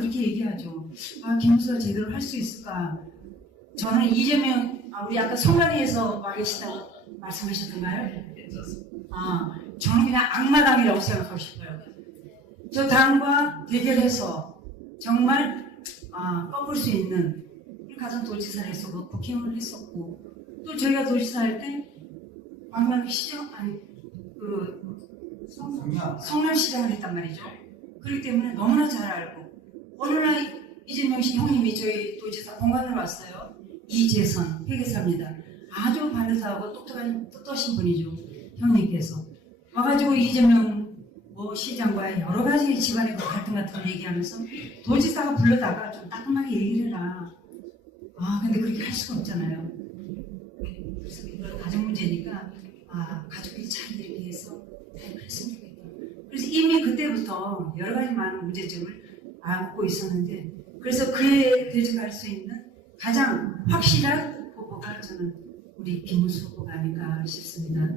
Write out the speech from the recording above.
그렇게 얘기하죠. 아, 김수가 제대로 할 수 있을까? 저는 이재명, 아, 우리 아까 와 계시다고 말씀하셨던가요? 아, 저는 그냥 악마당이라고 생각하고 싶어요. 저 당과 대결해서 정말 아, 꺾을 수 있는 가장 도지사를 했었고 국회의원을 했었고 또 저희가 도지사 할 때 광명 시장 아니 그 성남시장을 했단 말이죠. 그렇기 때문에 너무나 잘 알고 어느 날 이재명 씨 형님이 저희 도지사 공간을 왔어요. 이재선 회계사입니다. 아주 바르다고 똑똑한 똑똑하신 분이죠. 형님께서 와가지고 이재명 뭐 시장과 여러 가지 집안의 그 갈등 같은 걸 얘기하면서 도지사가 불러다가 좀 따끔하게 얘기를 해라. 아 근데 그렇게 할 수가 없잖아요. 그래서 이건 가정 문제니까 아 가족끼리 잘 이렇게 해서 잘 그랬으면 좋겠다. 그래서 이미 그때부터 여러 가지 많은 문제점을 안고 있었는데 그래서 그에 대적할 수 있는 가장 확실한 후보가 저는 우리 김문수 후보가 아닌가 싶습니다.